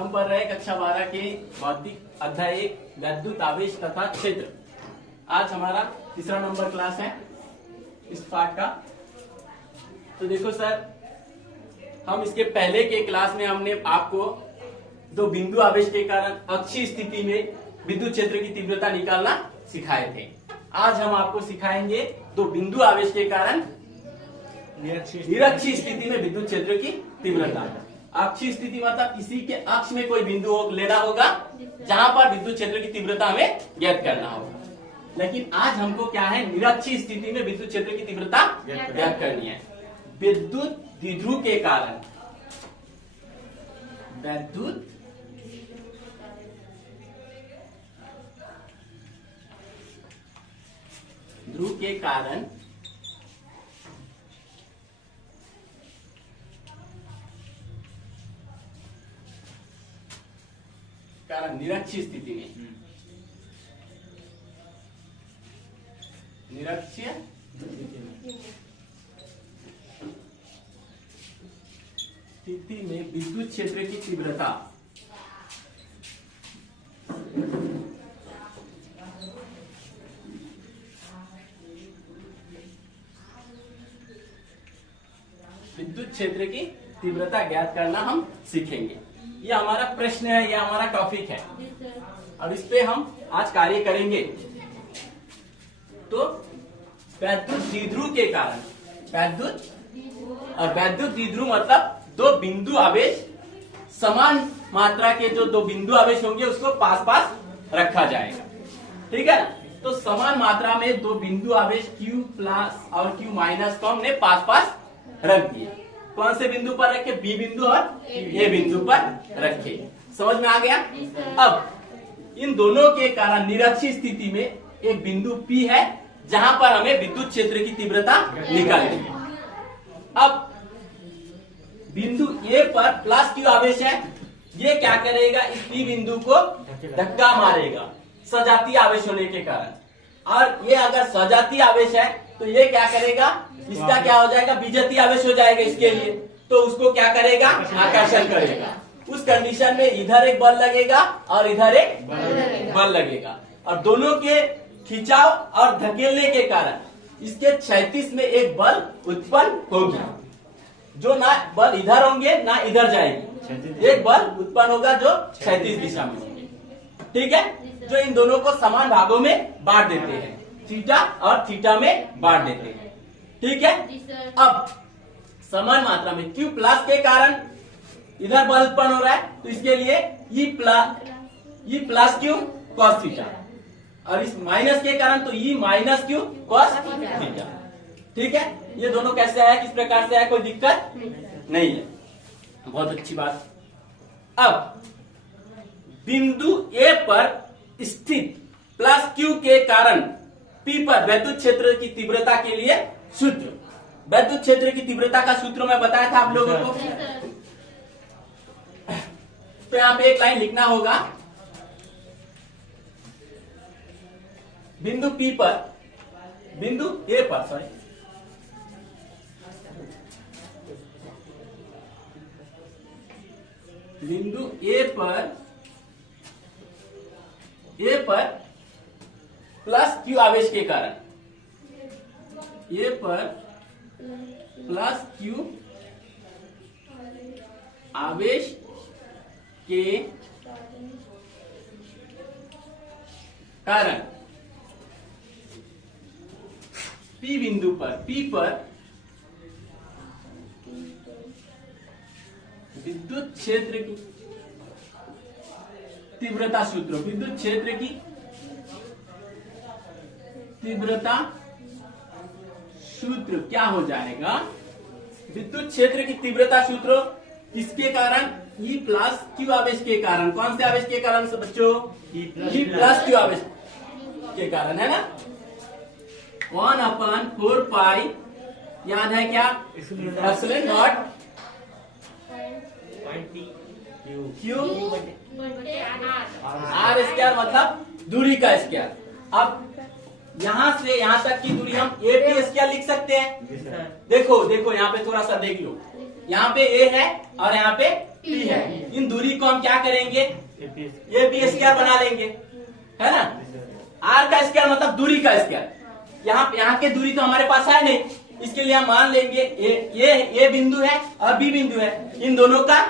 हम पढ़ रहे कक्षा 12 के भौतिक अध्याय 1 वैद्युत आवेश तथा क्षेत्र। आज हमारा तीसरा नंबर क्लास है इस पाठ का। तो देखो सर, हम इसके पहले के क्लास में हमने आपको दो बिंदु आवेश के कारण अक्षीय स्थिति में विद्युत क्षेत्र की तीव्रता निकालना सिखाए थे। आज हम आपको सिखाएंगे दो बिंदु आवेश के कारण निरक्षीय स्थिति में विद्युत क्षेत्र की तीव्रता। अक्षीय स्थिति मतलब किसी के अक्ष में कोई बिंदु लेना होगा जहां पर विद्युत क्षेत्र की तीव्रता हमें ज्ञात करना होगा। लेकिन आज हमको क्या है, निरक्षीय स्थिति में विद्युत क्षेत्र की तीव्रता ज्ञात करनी है। विद्युत द्विध्रुव के कारण विद्युत ध्रुव के कारण निरक्षीय स्थिति में निरक्षीय स्थिति में विद्युत क्षेत्र की तीव्रता विद्युत क्षेत्र की तीव्रता ज्ञात करना हम सीखेंगे। ये हमारा प्रश्न है, ये हमारा टॉपिक है और इस पे हम आज कार्य करेंगे। तो वैद्युत द्विध्रुव के कारण वैद्युत द्विध्रुव मतलब दो बिंदु आवेश समान मात्रा के जो दो बिंदु आवेश होंगे उसको पास पास रखा जाएगा। ठीक है ना। तो समान मात्रा में दो बिंदु आवेश Q प्लस और Q माइनस को हमने पास पास रख दिए। कौन से बिंदु पर रखे? बी बिंदु और ए बिंदु पर रखे। समझ में आ गया? अब इन दोनों के कारण निरक्षीय स्थिति में एक बिंदु P है जहां पर हमें विद्युत क्षेत्र की तीव्रता निकालनी है। अब बिंदु ए पर प्लस Q आवेश है, ये क्या करेगा? इस P बिंदु को धक्का मारेगा सजातीय आवेश होने के कारण। और ये अगर सजातीय आवेश है तो ये क्या करेगा? इसका क्या हो जाएगा? विजातीय आवेश हो जाएगा इसके लिए। तो उसको क्या करेगा? आकर्षण करेगा। उस कंडीशन में इधर एक बल लगेगा और इधर एक बल लगेगा और दोनों के खिंचाव और धकेलने के कारण इसके क्षैतिज में एक बल उत्पन्न होगी, जो ना बल इधर होंगे ना इधर जाएगी। एक बल उत्पन्न होगा जो क्षैतिज दिशा में होंगे। ठीक है, जो इन दोनों को समान भागों में बांट देते हैं, थीटा और थीटा में बांट देते हैं। ठीक है। अब समान मात्रा में Q प्लस के कारण इधर बल उत्पन्न हो रहा है, तो इसके लिए E plus Q cos theta और इस माइनस के कारण तो E minus Q cos theta. ठीक है, ये दोनों कैसे आया, किस प्रकार से आया, कोई दिक्कत नहीं है। बहुत अच्छी बात। अब बिंदु A पर स्थित प्लस Q के कारण P पर वैद्युत क्षेत्र की तीव्रता के लिए सूत्र, वैद्युत क्षेत्र की तीव्रता का सूत्र मैं बताया था आप लोगों को। तो यहाँ पे एक लाइन लिखना होगा, बिंदु P पर, बिंदु A पर, सॉरी, बिंदु A पर प्लस Q आवेश के कारण, A पर प्लस Q आवेश के कारण P बिंदु पर, P पर विद्युत क्षेत्र की तीव्रता सूत्र, विद्युत क्षेत्र की तीव्रता सूत्र क्या हो जाएगा? विद्युत क्षेत्र की तीव्रता सूत्र किसके कारण? E प्लस Q आवेश के कारण। कौन से आवेश के कारण से बच्चों? E प्लस Q आवेश के कारण, है ना। 1/4 पाई, याद है क्या? Epsilon not Q R square मतलब दूरी का स्क्वायर। अब यहाँ से यहाँ तक की दूरी हम AP स्क्वायर लिख सकते हैं। देखो देखो यहाँ पे थोड़ा सा देख लो, यहाँ पे ए है और यहाँ पे पी है। इन दूरी को हम क्या करेंगे, ए पी स्क्वायर बना लेंगे, है ना। आर का स्क्वायर मतलब दूरी का स्क्वायर। यहाँ के दूरी तो हमारे पास है नहीं, इसके लिए हम मान लेंगे ये बिंदु है और बी बिंदु है, इन दोनों का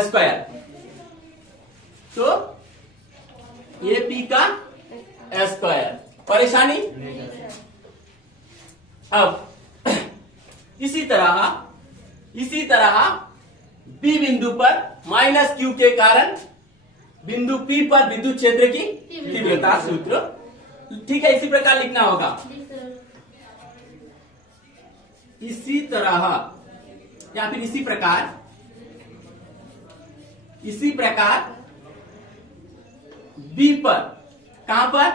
स्क्वायर। तो ए पी का स्क्वायर। परेशानी? अब इसी तरह बी बिंदु पर माइनस क्यू के कारण बिंदु पी पर विद्युत क्षेत्र की तीव्रता सूत्र, ठीक है, इसी प्रकार लिखना होगा। इसी तरह या फिर इसी प्रकार बी पर, कहां पर,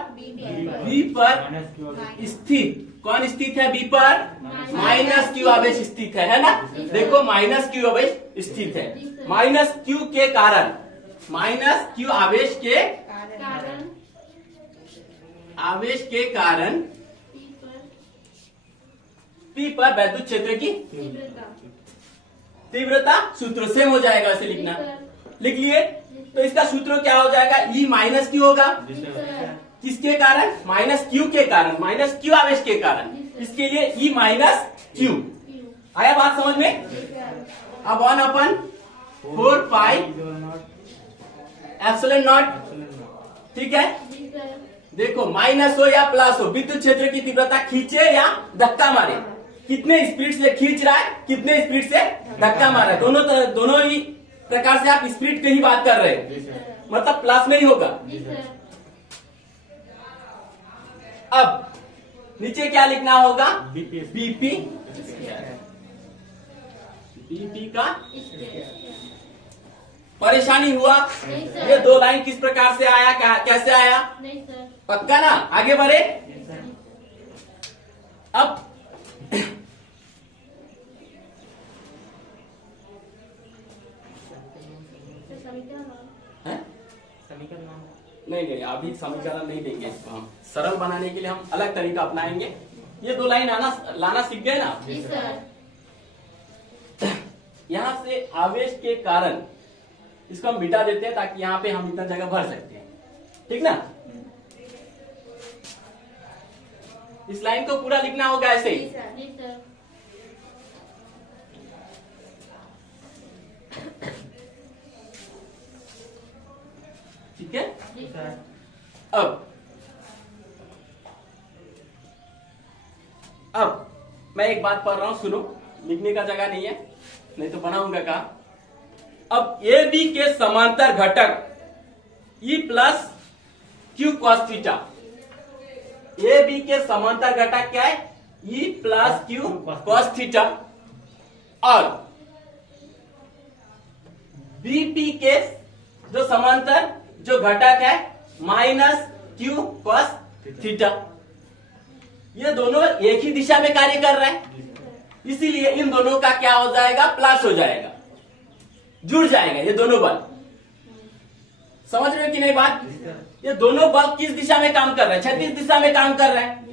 बी पर स्थित, कौन स्थित है, बी पर माइनस क्यू आवेश स्थित है ना। देखो माइनस क्यू आवेश स्थित है, माइनस क्यू के कारण, माइनस क्यू आवेश के कारण पी पर वैद्युत क्षेत्र की तीव्रता सूत्र सेम हो जाएगा, ऐसे लिखना, लिख लिए। तो इसका सूत्र क्या हो जाएगा, ई माइनस क्यू होगा, किसके कारण, माइनस क्यू के कारण, माइनस क्यू आवेश के कारण, इसके लिए ई माइनस क्यू। आया बात समझ में। अब 1/4 पाई एप्सिलॉन नॉट, ठीक है। देखो माइनस हो या प्लस हो, विद्युत क्षेत्र की तीव्रता खींचे या धक्का मारे, कितने स्पीड से खींच रहा है, कितने स्पीड से धक्का मार रहा है, दोनों ही प्रकार से आप स्पीड की ही बात कर रहे हैं, मतलब प्लस में ही होगा। अब नीचे क्या लिखना होगा, बीपी का। परेशानी हुआ? ये दो लाइन किस प्रकार से आया, कैसे आया, पक्का ना, आगे बढ़े। अब नहीं, अभी समीकरण नहीं देंगे इसको, हम सरल बनाने के लिए हम अलग तरीका अपनाएंगे। ये दो लाइन लाना सीख गए ना। यहाँ से आवेश के कारण इसको हम मिटा देते हैं, ताकि यहाँ पे हम इतना जगह भर सकते हैं, ठीक ना। इस लाइन को पूरा लिखना होगा ऐसे ही। ठीक है। अब मैं एक बात पढ़ रहा हूं, सुनो, लिखने का जगह नहीं है, नहीं तो बनाऊंगा कहा। अब ए बी के समांतर घटक E plus Q cos theta, A B के समांतर घटक क्या है, E plus Q cos theta, और बीपी के जो समांतर जो घटक है माइनस क्यू कॉस थीटा, ये दोनों एक ही दिशा में कार्य कर रहे हैं, इसीलिए इन दोनों का क्या हो जाएगा, प्लस हो जाएगा, जुड़ जाएगा ये दोनों बल। समझ रहे हो कि नहीं बात। ये दोनों बल किस दिशा में काम कर रहे हैं, क्षैतिज दिशा में काम कर रहे हैं।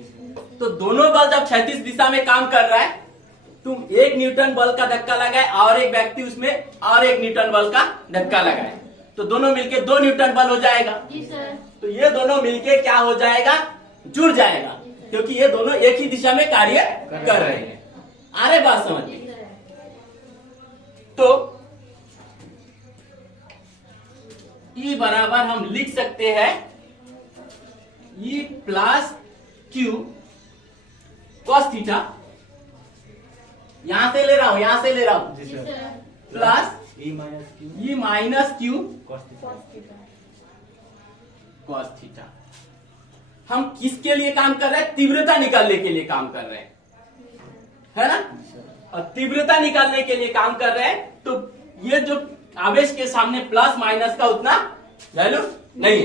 तो दोनों बल जब क्षैतिज दिशा में काम कर रहा है, तुम 1 न्यूटन बल का धक्का लगाए और एक व्यक्ति उसमें और 1 न्यूटन बल का धक्का लगाए, तो दोनों मिलके 2 न्यूटन बल हो जाएगा। तो ये दोनों मिलके क्या हो जाएगा, जुड़ जाएगा, क्योंकि ये दोनों एक ही दिशा में कार्य कर रहे हैं। आ रहे बात समझ। तो E बराबर हम लिख सकते हैं E plus Q cos theta, यहां से ले रहा हूं plus E minus q cos theta. हम किसके लिए काम कर रहे हैं, तीव्रता निकालने के लिए काम कर रहे हैं, है ना। और तीव्रता निकालने के लिए काम कर रहे हैं, तो ये जो आवेश के सामने प्लस माइनस का उतना वैल्यू नहीं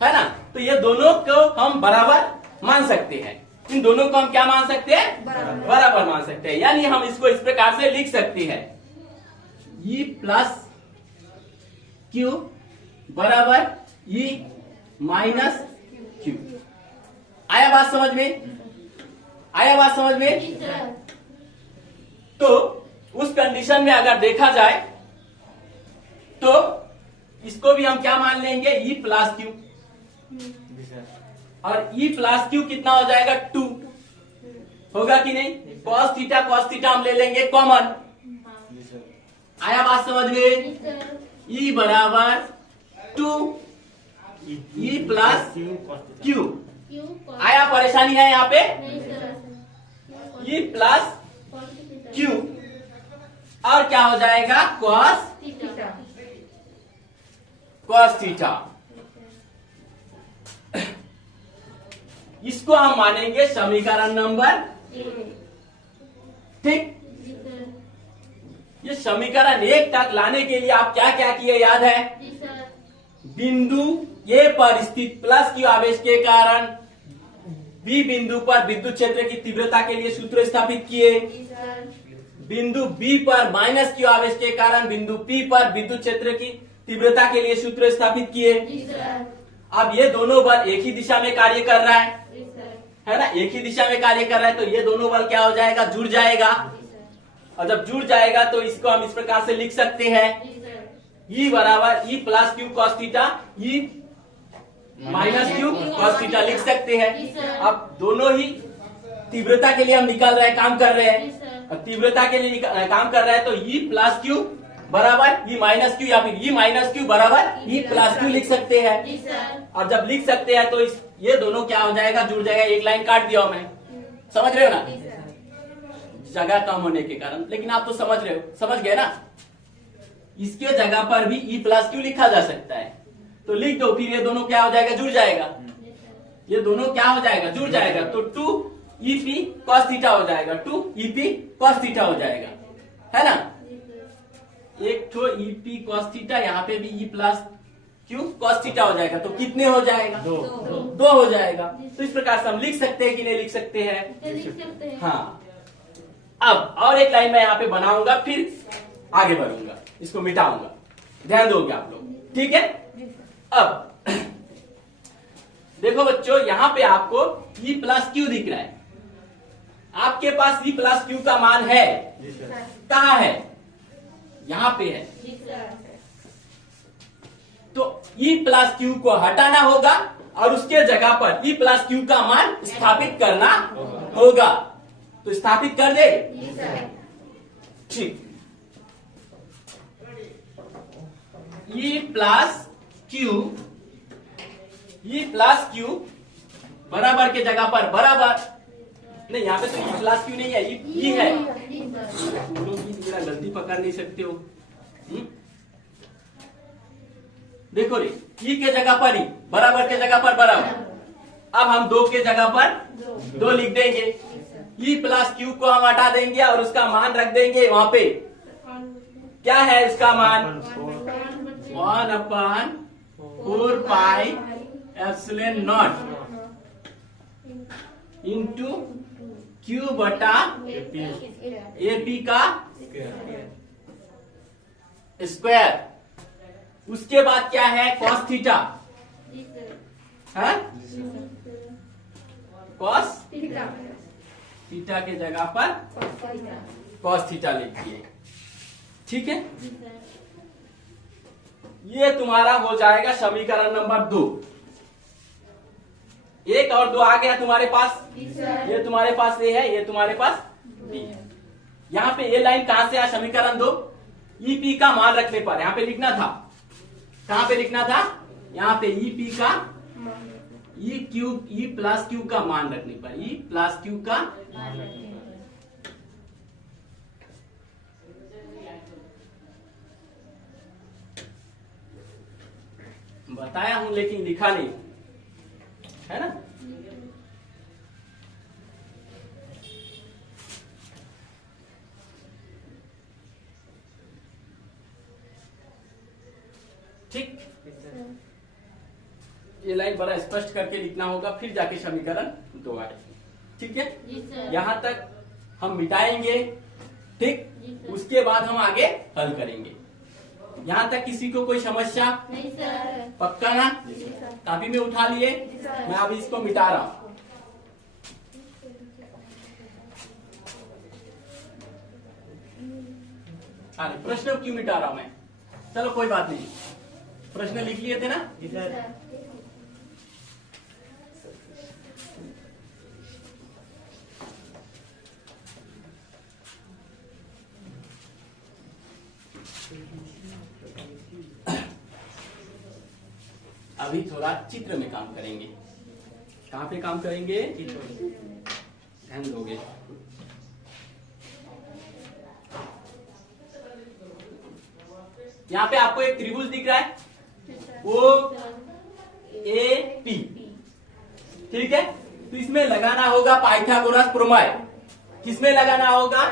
है ना। तो ये दोनों को हम बराबर मान सकते हैं, इन दोनों को हम क्या मान सकते हैं, बराबर मान सकते हैं। यानी हम इसको इस प्रकार से लिख सकते हैं, E प्लस क्यू बराबर E माइनस क्यू। आया बात समझ में, आया बात समझ में। तो उस कंडीशन में अगर देखा जाए तो इसको भी हम क्या मान लेंगे, ई प्लस क्यू, और ई प्लस क्यू कितना हो जाएगा 2, होगा कि नहीं। कॉस थीटा हम ले लेंगे कॉमन। आया बात समझ में, ई बराबर 2 ई प्लस क्यू। आया परेशानी है यहाँ पे, ई प्लस क्यू और क्या हो जाएगा कॉस थीटा। इसको हम मानेंगे समीकरण नंबर, ठीक। ये समीकरण 1 तक लाने के लिए आप क्या क्या किए याद है, बिंदु ए पर स्थित प्लस क्यू आवेश के कारण बी बिंदु पर विद्युत क्षेत्र की तीव्रता के लिए सूत्र स्थापित किए, बिंदु बी पर माइनस क्यू आवेश के कारण बिंदु पी पर विद्युत क्षेत्र की तीव्रता के लिए सूत्र स्थापित किए। अब ये दोनों बल एक ही दिशा में कार्य कर रहा है ना, एक ही दिशा में कार्य कर रहा है, तो ये दोनों बल क्या हो जाएगा, जुड़ जाएगा। और जब जुड़ जाएगा तो इसको हम इस प्रकार से लिख सकते हैं, ई बराबर E plus Q cos theta, E minus q cos theta लिख सकते हैं। अब दोनों ही तीव्रता के लिए हम निकाल रहे हैं, काम कर रहे हैं, और तीव्रता के लिए काम कर रहा है, तो ई प्लस क्यू बराबर ई माइनस क्यू या फिर ई माइनस क्यू बराबर ई प्लस क्यू लिख सकते हैं। और जब लिख सकते हैं तो ये दोनों क्या हो जाएगा, जुड़ जाएगा। एक लाइन काट दिया मैं, समझ रहे हो ना, जगह कम होने के कारण, लेकिन आप तो समझ रहे हो, समझ गए ना। इसके जगह पर भी ई प्लस क्यू लिखा जा सकता है, तो लिख दो, फिर ये दोनों क्या हो जाएगा, जुड़ जाएगा। ये दोनों क्या हो जाएगा, जुड़ जाएगा, तो 2 ई पी कॉस थीटा हो जाएगा, 2 ई पी कॉस थीटा हो जाएगा, है ना। एक तो ई पी कॉस थीटा, यहाँ पे भी ई प्लस क्यू कॉस थीटा हो जाएगा, तो कितने हो जाएगा, 2 हो जाएगा। तो इस प्रकार से हम लिख सकते हैं कि नहीं लिख सकते हैं, हाँ। अब और एक लाइन मैं यहाँ पे बनाऊंगा, फिर आगे बढ़ूंगा, इसको मिटाऊंगा, ध्यान दोगे आप लोग, ठीक है। अब देखो बच्चों, यहाँ पे आपको ई प्लस क्यू दिख रहा है, आपके पास ई प्लस क्यू का मान है, कहाँ है, यहाँ पे है। तो ई प्लस क्यू को हटाना होगा और उसके जगह पर ई प्लस क्यू का मान स्थापित करना होगा, तो स्थापित कर दे, ठीक। ई प्लस क्यू बराबर के जगह पर बराबर नहीं, यहाँ पे तो ई प्लस क्यू नहीं है, ई है, मेरा गलती पकड़ नहीं सकते हो। देखो रे, ई के जगह पर ई, बराबर के जगह पर बराबर। अब हम 2 के जगह पर 2 लिख देंगे, ई प्लस क्यू को हम हटा देंगे और उसका मान रख देंगे वहां पे, क्या है इसका मान, 1/4 pi epsilon not into Q बटा एपी का स्क्वायर। उसके बाद क्या है, कॉस थीटा, है कॉस थीटा के जगह पर कॉस थीटा लिखिए, ठीक है। ये तुम्हारा हो जाएगा समीकरण नंबर 2। 1 और 2 आ गया तुम्हारे पास, ये तुम्हारे पास ए है, ये तुम्हारे पास बी है। यहाँ पे ये लाइन कहां से आया, समीकरण 2, ईपी का मान रखने पर, यहाँ पे लिखना था, कहां पे लिखना था, यहाँ पे ईपी का ई प्लस क्यू का मान रखने पर, ई प्लस क्यू का बताया हूं लेकिन लिखा नहीं, है ना। ठीक, ये लाइन बड़ा स्पष्ट करके लिखना होगा, फिर जाके समीकरण 2 आए, ठीक है। यहां तक हम मिटाएंगे, ठीक, उसके बाद हम आगे हल करेंगे। यहाँ तक किसी को कोई समस्या नहीं सर, पक्का ना, कापी में उठा लिए, मैं अभी इसको मिटा रहा हूं। अरे प्रश्न क्यों मिटा रहा हूं मैं? चलो कोई बात नहीं, प्रश्न लिख लिए थे ना? अभी थोड़ा चित्र में काम करेंगे। कहाँ पे काम करेंगे? ध्यान दोगे। यहाँ पे आपको एक त्रिभुज दिख रहा है, ओ ए पी, ठीक है? तो इसमें लगाना होगा पाइथागोरस प्रमेय। किसमें लगाना होगा?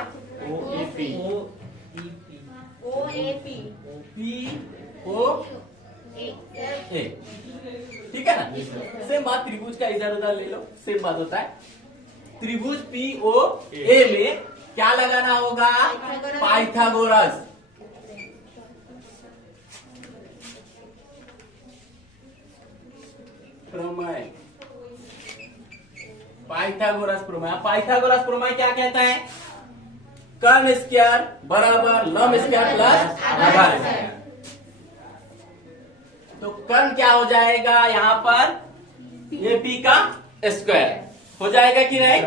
ओ ए पी पी ओ ए, ठीक है ना? सेम बात त्रिभुज का इधर उधर ले लो, सेम बात होता है। त्रिभुज पी ओ ए में क्या लगाना होगा? पाइथागोरस। प्रमेय, पाइथागोरस प्रमेय। पाइथागोरस प्रमेय क्या कहता है? कर्ण स्क्वायर बराबर लंब स्क्वायर प्लस आधार स्क्वायर। तो कर्ण क्या हो जाएगा यहाँ पर? एपी का स्क्वायर हो जाएगा कि नहीं?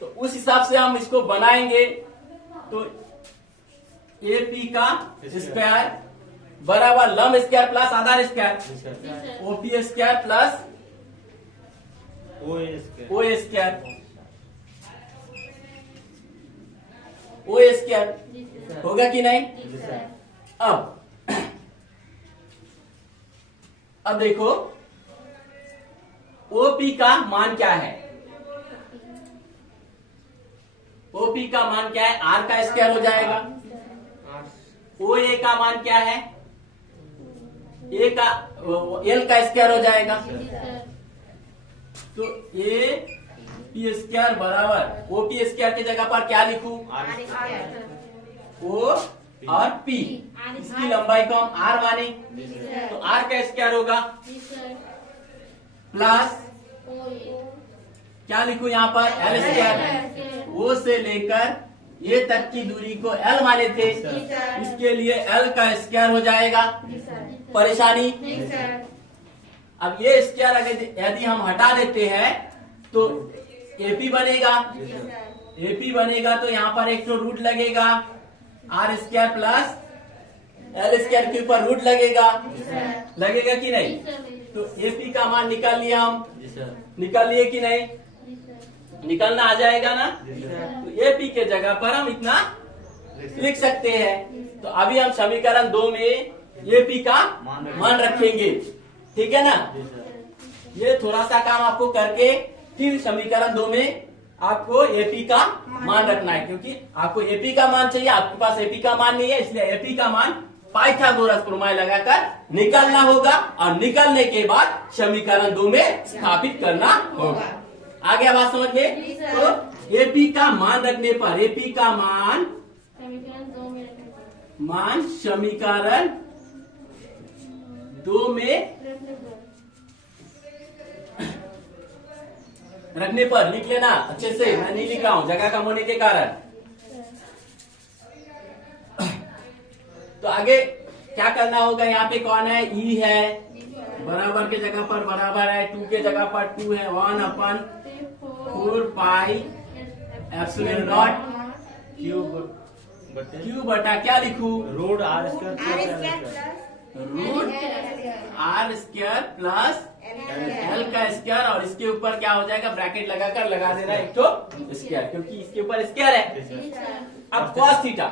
तो उस हिसाब से हम इसको बनाएंगे। तो एपी का स्क्वायर बराबर लंब स्क्वायर प्लस आधार square, OP square plus O square, O square होगा कि नहीं? अब देखो ओपी का मान क्या है? ओपी का मान क्या है? आर का स्क्वायर हो जाएगा। ओ ए का मान क्या है? ए का एल का स्क्वायर हो जाएगा। तो ए पी स्क्वायर बराबर ओ पी स्क्वायर की जगह पर क्या लिखूं? ओ और पी, इसकी लंबाई को हम आर माने, तो आर का स्क्वायर होगा प्लस क्या लिखूं यहाँ पर? L square. ओ से लेकर ये तक की दूरी को एल माने थे, इसके लिए एल का स्क्वायर हो जाएगा। परेशानी? अब ये स्क्वायर अगर यदि हम हटा देते हैं तो एपी बनेगा। एपी बनेगा तो यहाँ पर एक तो रूट लगेगा, R square plus L square के ऊपर रूट लगेगा, लगेगा कि नहीं? तो एपी का मान निकाल लिया हम, निकाल लिए कि नहीं? निकलना आ जाएगा ना? तो एपी के जगह पर हम इतना लिख सकते हैं। तो अभी हम समीकरण 2 में एपी का मान रखेंगे, ठीक है ना? ये थोड़ा सा काम आपको करके फिर समीकरण 2 में आपको एपी का मान रखना है, क्योंकि आपको एपी का मान चाहिए, आपके पास एपी का मान नहीं है, इसलिए एपी का मान पाइथागोरस प्रमेय लगाकर निकालना होगा और निकलने के बाद समीकरण 2 में स्थापित करना होगा। आ गया बात समझ में? तो एपी का मान रखने पर एपी का मान समीकरण 2 में रखने पर लिख लेना अच्छे से। मैं नहीं लिख रहा हूं जगह कम होने के कारण। तो आगे क्या करना होगा? यहाँ पे कौन है? ई है, बराबर के जगह पर बराबर है, 2 के जगह पर 2 है, 1/4 पाई एप्सिलॉन नॉट क्यू बटा क्या लिखूं? Root R square plus L का स्क्वायर, और इसके ऊपर क्या हो जाएगा? ब्रैकेट लगाकर लगा देना एक तो स्क्वायर, क्योंकि इसके ऊपर स्क्वायर है। अब कॉस थीटा,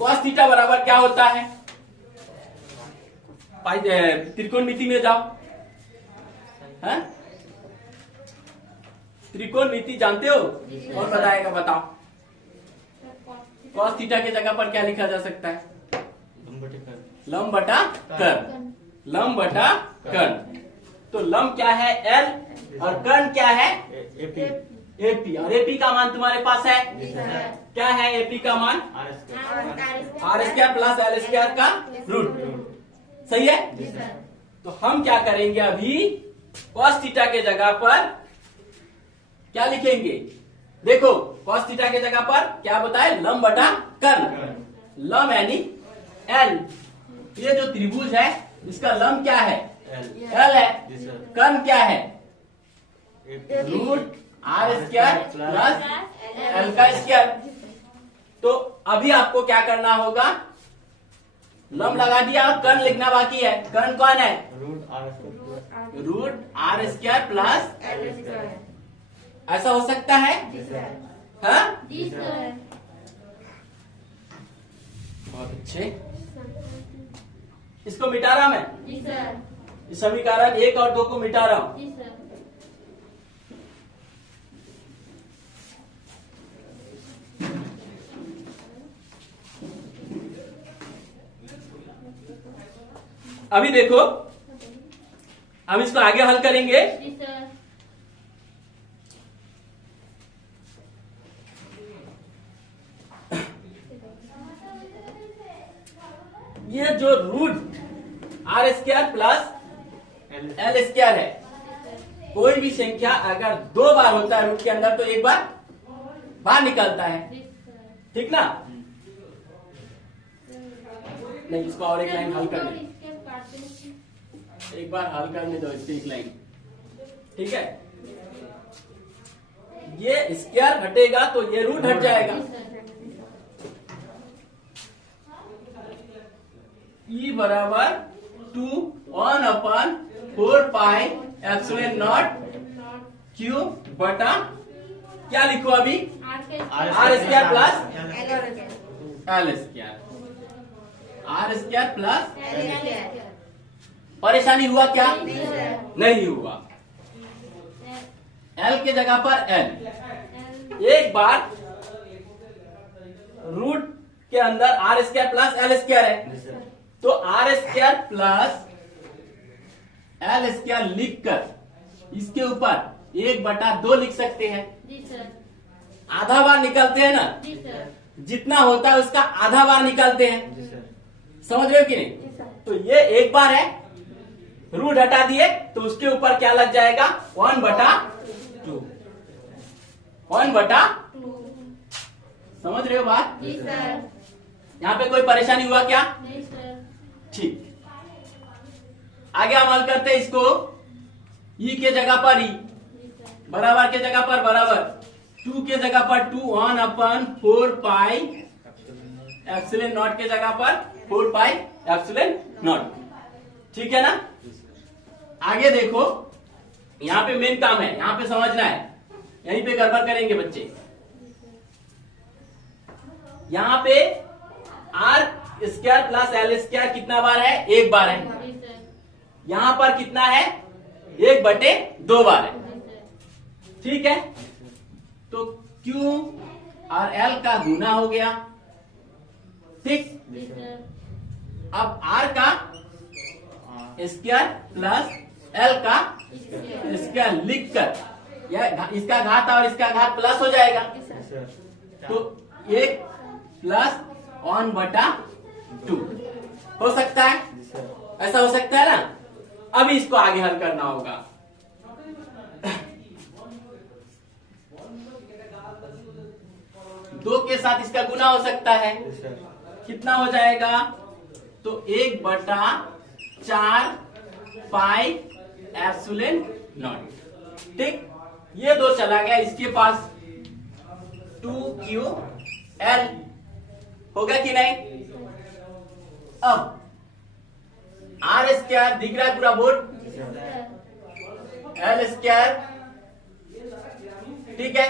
कॉस थीटा बराबर क्या होता है? त्रिकोणमिति में जाओ, है? त्रिकोणमिति जानते हो? कौन बताएगा? बताओ। कॉस थीटा के जगह पर क्या लिखा जा सकता है? लंब बटा कर्ण, लंब बटा कर्ण। तो लंब क्या है? एल, और कर्ण क्या है? एपी। और एपी का मान तुम्हारे पास है? क्या है एपी का मान? R square plus L square का रूट, सही है? तो हम क्या करेंगे? अभी कॉस थीटा के जगह पर क्या लिखेंगे? देखो cos थीटा के जगह पर क्या बताए, लंब बटा कर्ण। लंब यानी एल, ये जो त्रिभुज है इसका लंब क्या है, एल है। जी सर। कर्ण क्या है, एक root R square plus L का स्क्वायर। तो अभी आपको क्या करना होगा, लंब लगा दिया और कर्ण लिखना बाकी है। कर्ण कौन है, रूट आर स्क्वायर प्लस, ऐसा हो सकता है, हाँ बहुत अच्छे। इसको मिटा रहा मैं, इस समीकरण 1 और 2 को मिटा रहा हूं। अभी देखो, हम इसको आगे हल करेंगे। ये जो root R square plus L square है, कोई भी संख्या अगर 2 बार होता है रूट के अंदर तो एक बार बाहर निकलता है, ठीक ना। नहीं, इसको और एक लाइन हल कर दे, एक बार हल करने दो इसकी एक लाइन, ठीक है। ये स्क्वायर हटेगा तो ये रूट हट जाएगा। ई बराबर 2/4 पाई एप्सिलॉन नॉट क्यू बटा क्या लिखो अभी, R square plus L square, R square plus. परेशानी हुआ क्या, नहीं हुआ। एल के जगह पर एल, एक बार रूट के अंदर R square plus L square है, तो R square plus L square लिखकर इसके ऊपर 1/2 लिख सकते हैं। आधा बार निकलते हैं ना, जितना होता है उसका आधा बार निकलते हैं, समझ रहे हो कि नहीं। तो ये एक बार है, रूट हटा दिए तो उसके ऊपर क्या लग जाएगा, 1/2, 1/2। समझ रहे हो बात, यहाँ पे कोई परेशानी हुआ क्या, ठीक। आगे हम हल करते हैं इसको। ई के जगह पर ई, बराबर के जगह पर बराबर, 2 के जगह पर 2, 1/4 पाई एप्सिलॉन नॉट के जगह पर 4 पाई एप्सिलॉन नॉट, ठीक है ना। आगे देखो, यहाँ पे मेन काम है, यहाँ पे समझना है, यहीं पे गड़बड़ करेंगे बच्चे। यहाँ पे R square plus L square कितना बार है, एक बार है। यहाँ पर कितना है, 1/2 बार है, ठीक है। तो Q और L का गुना हो गया, ठीक। अब R का स्क्वायर प्लस L का स्क्वायर लिखकर, यह इसका घात और इसका घात प्लस हो जाएगा, तो 1 प्लस 1/2 हो सकता है, ऐसा हो सकता है ना। अभी इसको आगे हल करना होगा। 2 के साथ इसका गुना हो सकता है, कितना हो जाएगा, तो 1/4 पाई एप्सिलॉन नॉट, ठीक। ये 2 चला गया इसके पास, 2QL होगा कि नहीं। अब आर स्क्वायर दिख रहा है पूरा बोर्ड, एल स्क्वायर, ठीक है।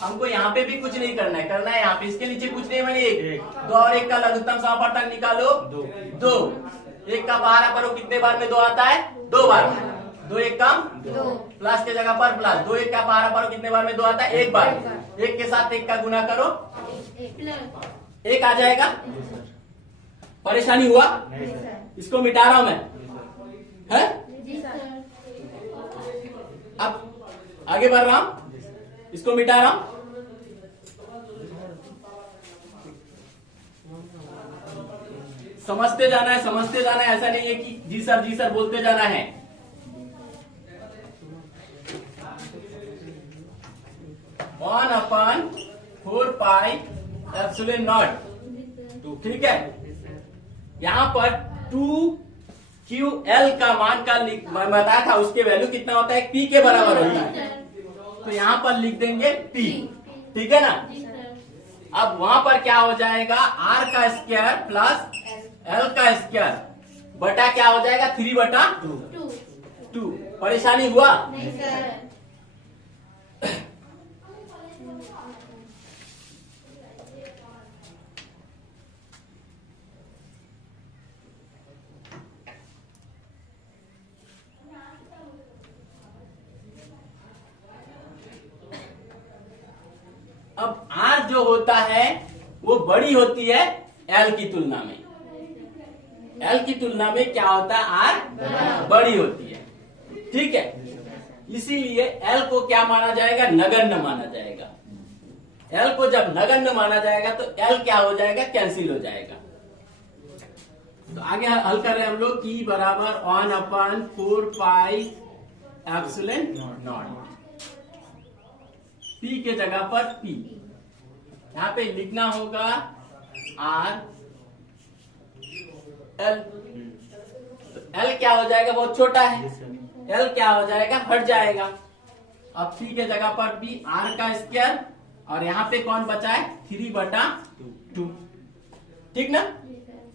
हमको यहाँ पे भी कुछ नहीं करना है, करना है यहाँ पे, इसके नीचे कुछ नहीं बने, 2 और 1 का लघुत्तम समापवर्तक निकालो, 2। 1 का बाहर करो, कितने बार में 2 आता है, 2 बार में। 2 1 कम, प्लस के जगह पर प्लस, 2 1 का बाहर करो, कितने बार में 2 आता है, 1 बार। 1 के साथ 1 का गुना करो, 1 आ जाएगा। परेशानी हुआ, इसको मिटा रहा हूं मैं, है? अब आगे बढ़ रहा हूं, इसको मिटा रहा हूं। समझते जाना है, समझते जाना है, ऐसा नहीं है कि जी सर बोलते जाना है। 1/4πε0। ठीक है, यहाँ पर 2QL का मान का मैं बताया था, उसके वैल्यू कितना होता है, P के बराबर होता है। तो यहाँ पर लिख देंगे P। ठीक है ना। अब वहां पर क्या हो जाएगा, R का स्क्वायर प्लस L का स्क्वायर बटा क्या हो जाएगा, 3/2। परेशानी हुआ? नहीं सर। अब R जो होता है वो बड़ी होती है L की तुलना में। L की तुलना में क्या होता है, R बड़ी होती है। ठीक है, इसीलिए L को क्या माना जाएगा, नगण्य माना जाएगा। L को जब नगण्य माना जाएगा तो L क्या हो जाएगा, कैंसिल हो जाएगा। तो आगे हल कर रहे हैं हम लोग, E बराबर 1/4πε0। P के जगह पर P, यहाँ पे लिखना होगा R L। तो L क्या हो जाएगा, बहुत छोटा है, L क्या हो जाएगा, हट जाएगा। अब P के जगह पर P, R का स्क्वायर, और यहाँ पे कौन बचा है, 3/2। ठीक ना,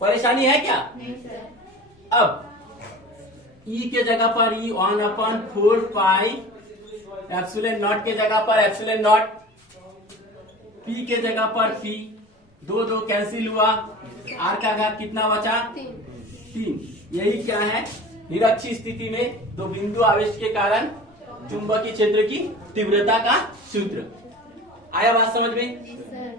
परेशानी है क्या? नहीं सर। अब E के जगह पर E, 1/4πε0 के जगह पर ε0, P के जगह पर P, 2 कैंसिल हुआ, R का घात कितना बचा, 3। यही क्या है, निरक्षीय स्थिति में दो बिंदु आवेश के कारण चुंबकीय क्षेत्र की तीव्रता का सूत्र। आया बात समझ में? जी सर।